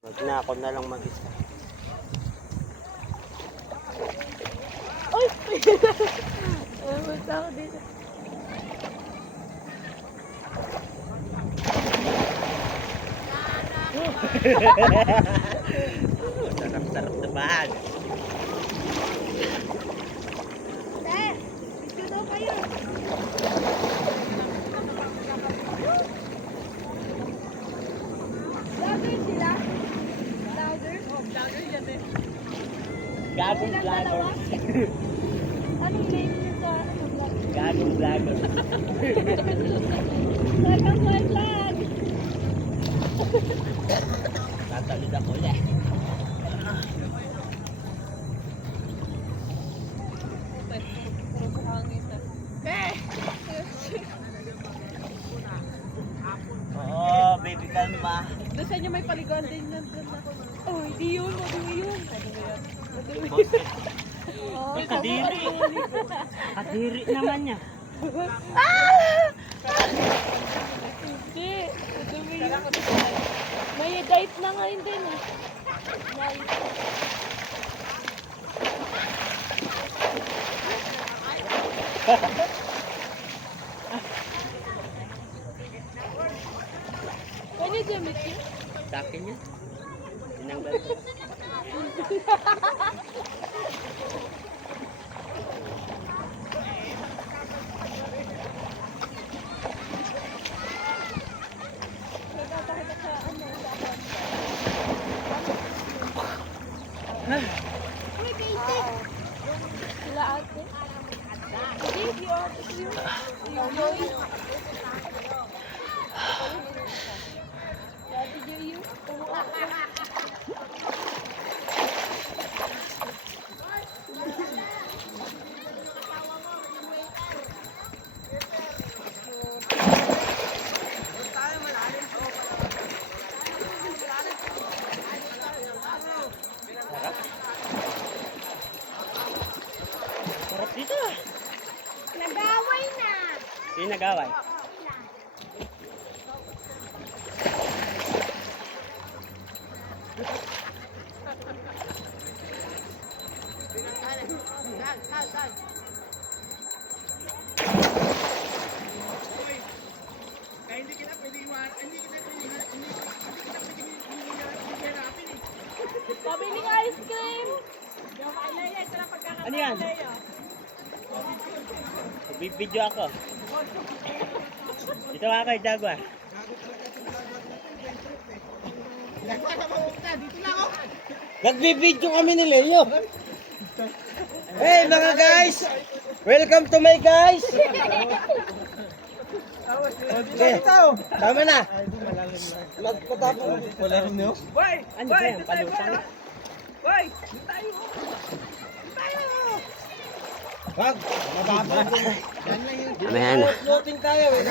Wag na, ako na lang mag-isa. Uy! Basta ako dito. Sarap-sarap naman. Te! Video daw kayo. Vlogger sila? Vlogger? Oh, vlogger yan eh. Gagong Silang vlogger. dalawa? Anong name niyo sa vlog? Gagong vlogger. Welcome to my vlog! Tatalid ako ulit. Oo, baby kalma. Doon sa inyo may paliguan din nandun ako. Oh, hindi yun. Madumi yun. Madumi. Oh, Kadiri. Kadiri naman niya. Hindi. Madumi yun. May diet na ngayon din eh. Nice. Can you do it? Sa akin yun. Tinanggal ko. Uy, basic! Sila ate. Hindi, yung ate ko yun. Yung Joey. Si ate Joey yun. Tumuha ko. Sarap dito. Nag-away na! Sino nag-away? Pabiling ice cream! Ano yan? Bibidyo ako. Dito ako kay Jaguar. Nagbibidyo kami ni Leo. Hey mga guys! Welcome to my guys! Okay, tama na. Magpatapon. Wala rin nyo? Ano ba yan? Palutang? Wag! Mababa. Yan lang yun. Floating tayo eh.